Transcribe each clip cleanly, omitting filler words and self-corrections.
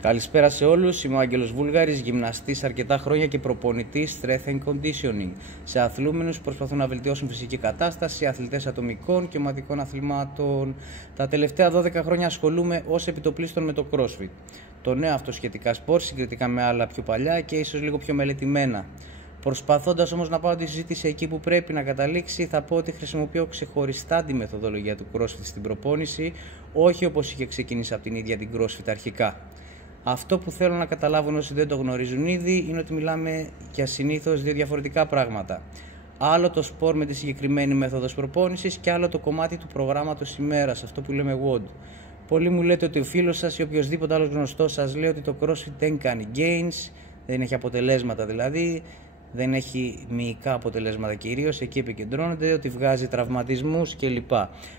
Καλησπέρα σε όλους, είμαι ο Άγγελος Βούλγαρης, γυμναστής αρκετά χρόνια και προπονητής Strength and Conditioning σε αθλούμενους που προσπαθούν να βελτιώσουν φυσική κατάσταση, αθλητές ατομικών και ομαδικών αθλημάτων. Τα τελευταία 12 χρόνια ασχολούμαι ως επιτοπλίστων με το CrossFit. Το νέο αυτό σχετικά σπορ συγκριτικά με άλλα πιο παλιά και ίσως λίγο πιο μελετημένα. Προσπαθώντας όμως να πάω τη συζήτηση εκεί που πρέπει να καταλήξει, θα πω ότι χρησιμοποιώ ξεχωριστά τη μεθοδολογία του CrossFit στην προπόνηση, όχι όπως είχε ξεκινήσει από την ίδια την CrossFit αρχικά. Αυτό που θέλω να καταλάβουν όσοι δεν το γνωρίζουν ήδη είναι ότι μιλάμε για συνήθως δύο διαφορετικά πράγματα. Άλλο το σπορ με τη συγκεκριμένη μέθοδος προπόνησης και άλλο το κομμάτι του προγράμματος ημέρας, αυτό που λέμε WOD. Πολλοί μου λέτε ότι ο φίλος σας ή οποιοδήποτε άλλος γνωστός σας λέει ότι το CrossFit δεν κάνει gains, δεν έχει αποτελέσματα δηλαδή, δεν έχει μυϊκά αποτελέσματα κυρίως, εκεί επικεντρώνεται, ότι βγάζει τραυματισμούς κλπ.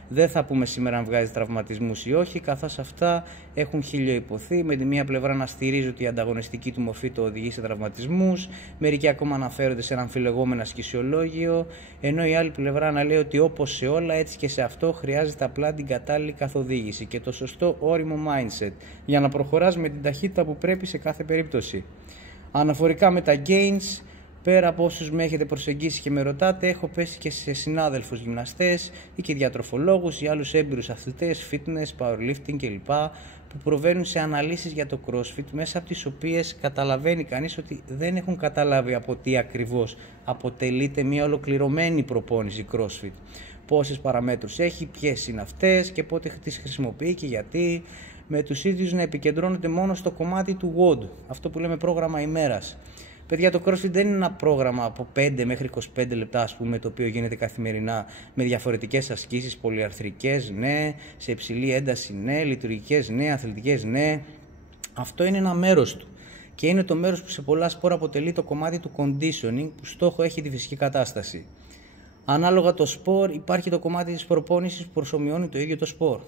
Δεν θα πούμε σήμερα αν βγάζει τραυματισμούς ή όχι, καθώς αυτά έχουν χιλιοϊπωθεί. Με τη μία πλευρά να στηρίζει ότι η ανταγωνιστική του μορφή το οδηγεί σε τραυματισμούς, μερικοί ακόμα αναφέρονται σε ένα αμφιλεγόμενο ασκησιολόγιο, ενώ η άλλη πλευρά να λέει ότι όπως σε όλα έτσι και σε αυτό χρειάζεται απλά την κατάλληλη καθοδήγηση και το σωστό όριμο mindset για να προχωράς με την ταχύτητα που πρέπει σε κάθε περίπτωση. Αναφορικά με τα gains, πέρα από όσους με έχετε προσεγγίσει και με ρωτάτε, έχω πέσει και σε συνάδελφους γυμναστές ή και διατροφολόγους ή άλλους έμπειρους αθλητές, fitness, powerlifting κλπ. Που προβαίνουν σε αναλύσεις για το CrossFit, μέσα από τις οποίες καταλαβαίνει κανείς ότι δεν έχουν καταλάβει από τι ακριβώς αποτελείται μια ολοκληρωμένη προπόνηση CrossFit. Πόσες παραμέτρους έχει, ποιες είναι αυτές και πότε τις χρησιμοποιεί και γιατί. Με τους ίδιους να επικεντρώνονται μόνο στο κομμάτι του WOD, αυτό που λέμε πρόγραμμα ημέρας. Παιδιά, το CrossFit δεν είναι ένα πρόγραμμα από 5 μέχρι 25 λεπτά, ας πούμε, το οποίο γίνεται καθημερινά με διαφορετικές ασκήσεις, πολυαρθρικές, ναι, σε υψηλή ένταση, ναι, λειτουργικές, ναι, αθλητικές, ναι. Αυτό είναι ένα μέρος του. Και είναι το μέρος που σε πολλά σπορ αποτελεί το κομμάτι του conditioning, που στόχο έχει τη φυσική κατάσταση. Ανάλογα το σπορ, υπάρχει το κομμάτι της προπόνησης που προσομοιώνει το ίδιο το σπορ.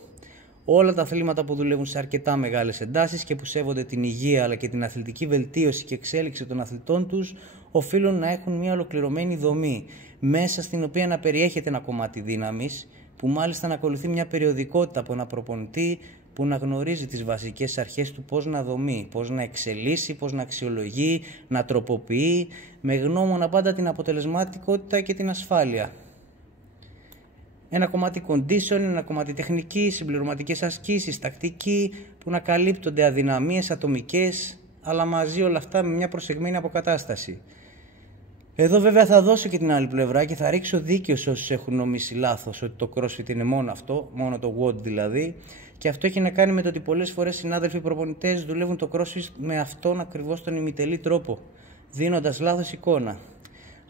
Όλα τα αθλήματα που δουλεύουν σε αρκετά μεγάλες εντάσεις και που σέβονται την υγεία αλλά και την αθλητική βελτίωση και εξέλιξη των αθλητών τους, οφείλουν να έχουν μια ολοκληρωμένη δομή, μέσα στην οποία να περιέχεται ένα κομμάτι δύναμης, που μάλιστα να ακολουθεί μια περιοδικότητα από ένα προπονητή που να γνωρίζει τις βασικές αρχές του πώς να δομεί, πώς να εξελίσσει, πώς να αξιολογεί, να τροποποιεί, με γνώμονα πάντα την αποτελεσματικότητα και την ασφάλεια. Ένα κομμάτι condition, ένα κομμάτι τεχνική, συμπληρωματικές ασκήσεις, τακτική, που να καλύπτονται αδυναμίες ατομικές, αλλά μαζί όλα αυτά με μια προσεγμένη αποκατάσταση. Εδώ βέβαια θα δώσω και την άλλη πλευρά και θα ρίξω δίκαιο σε όσους έχουν νομίσει λάθος ότι το CrossFit είναι μόνο αυτό, μόνο το WOD δηλαδή, και αυτό έχει να κάνει με το ότι πολλές φορές συνάδελφοι προπονητές δουλεύουν το CrossFit με αυτόν ακριβώς τον ημιτελή τρόπο, δίνοντας λάθος εικόνα.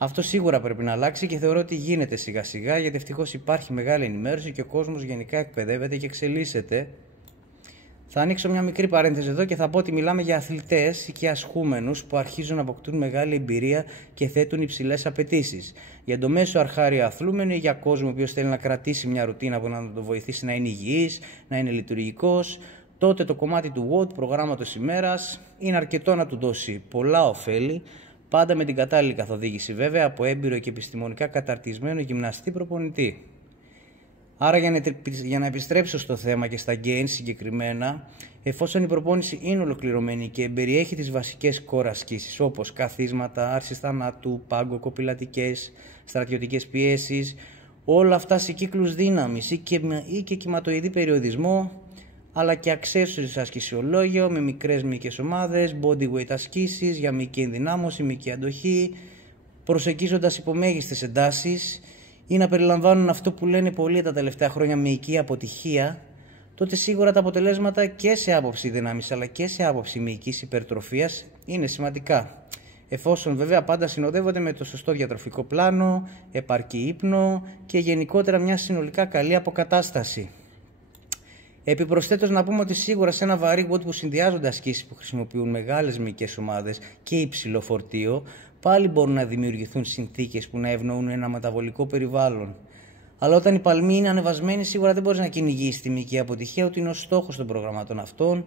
Αυτό σίγουρα πρέπει να αλλάξει και θεωρώ ότι γίνεται σιγά σιγά, γιατί ευτυχώς υπάρχει μεγάλη ενημέρωση και ο κόσμος γενικά εκπαιδεύεται και εξελίσσεται. Θα ανοίξω μια μικρή παρένθεση εδώ και θα πω ότι μιλάμε για αθλητές και ασχούμενους που αρχίζουν να αποκτούν μεγάλη εμπειρία και θέτουν υψηλές απαιτήσεις. Για το μέσο αρχάριο αθλούμενο ή για κόσμο ο οποίος θέλει να κρατήσει μια ρουτίνα που να το βοηθήσει να είναι υγιής, να είναι λειτουργικός, τότε το κομμάτι του WOD, προγράμματος ημέρας, είναι αρκετό να του δώσει πολλά ωφέλη. Πάντα με την κατάλληλη καθοδήγηση βέβαια από έμπειρο και επιστημονικά καταρτισμένο γυμναστή προπονητή. Άρα για να επιστρέψω στο θέμα και στα gains συγκεκριμένα, εφόσον η προπόνηση είναι ολοκληρωμένη και περιέχει τις βασικές core ασκήσεις όπως καθίσματα, άρσεις θανάτου, πάγκο, κοπηλατικές, στρατιωτικές πιέσεις, όλα αυτά σε κύκλους δύναμης ή και κυματοειδή περιοδισμό, αλλά και accessories ασκησιολόγιο με μικρές μυϊκές ομάδες, bodyweight ασκήσεις για μυϊκή ενδυνάμωση, μυϊκή αντοχή, προσεγγίζοντας υπομέγιστες εντάσεις ή να περιλαμβάνουν αυτό που λένε πολλοί τα τελευταία χρόνια μυϊκή αποτυχία, τότε σίγουρα τα αποτελέσματα και σε άποψη δύναμης αλλά και σε άποψη μυϊκής υπερτροφίας είναι σημαντικά. Εφόσον βέβαια πάντα συνοδεύονται με το σωστό διατροφικό πλάνο, επαρκή ύπνο και γενικότερα μια συνολικά καλή αποκατάσταση. Επιπροσθέτως να πούμε ότι σίγουρα σε ένα βαρύ WOD που συνδυάζονται ασκήσεις που χρησιμοποιούν μεγάλες μυϊκές ομάδες και υψηλό φορτίο, πάλι μπορούν να δημιουργηθούν συνθήκες που να ευνοούν ένα μεταβολικό περιβάλλον. Αλλά όταν η παλμή είναι ανεβασμένη, σίγουρα δεν μπορείς να κυνηγήσεις τη μυϊκή αποτυχία, ότι είναι ο στόχος των προγραμμάτων αυτών,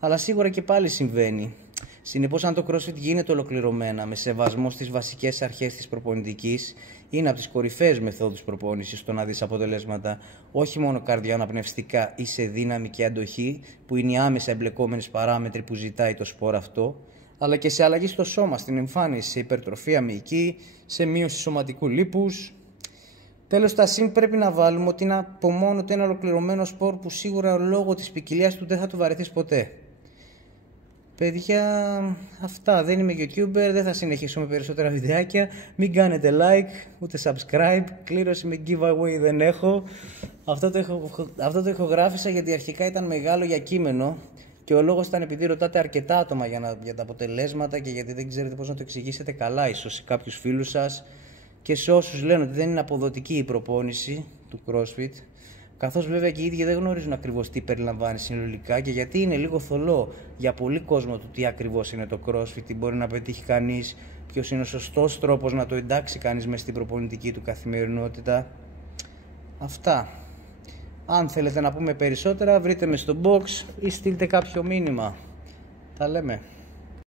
αλλά σίγουρα και πάλι συμβαίνει. Συνεπώς, αν το CrossFit γίνεται ολοκληρωμένα, με σεβασμό στις βασικές αρχές της προπονητικής, είναι από τις κορυφαίες μεθόδους προπόνησης στο να δεις αποτελέσματα, όχι μόνο καρδιοαναπνευστικά ή σε δύναμη και αντοχή, που είναι οι άμεσα εμπλεκόμενες παράμετροι που ζητάει το σπορ αυτό, αλλά και σε αλλαγή στο σώμα, στην εμφάνιση, σε υπερτροφία μυϊκή, σε μείωση σωματικού λίπους. Τέλος, στα συν πρέπει να βάλουμε ότι είναι από μόνο του ένα ολοκληρωμένο σπορ που σίγουρα λόγω της ποικιλίας του δεν θα το βαρεθείς ποτέ. Παιδιά, αυτά. Δεν είμαι YouTuber, δεν θα συνεχίσω με περισσότερα βιντεάκια. Μην κάνετε like, ούτε subscribe. Κλήρωση με giveaway δεν έχω. Αυτό το ηχογράφησα γιατί αρχικά ήταν μεγάλο για κείμενο. Και ο λόγος ήταν επειδή ρωτάτε αρκετά άτομα για τα αποτελέσματα και γιατί δεν ξέρετε πώς να το εξηγήσετε καλά, ίσως σε κάποιους φίλους σας και σε όσους λένε ότι δεν είναι αποδοτική η προπόνηση του CrossFit. Καθώς βέβαια και οι ίδιοι δεν γνωρίζουν ακριβώς τι περιλαμβάνει συνολικά και γιατί είναι λίγο θολό για πολύ κόσμο του τι ακριβώς είναι το CrossFit, τι μπορεί να πετύχει κανείς, ποιος είναι ο σωστός τρόπος να το εντάξει κανείς μες στην προπονητική του καθημερινότητα. Αυτά. Αν θέλετε να πούμε περισσότερα, βρείτε με στο box ή στείλτε κάποιο μήνυμα. Τα λέμε.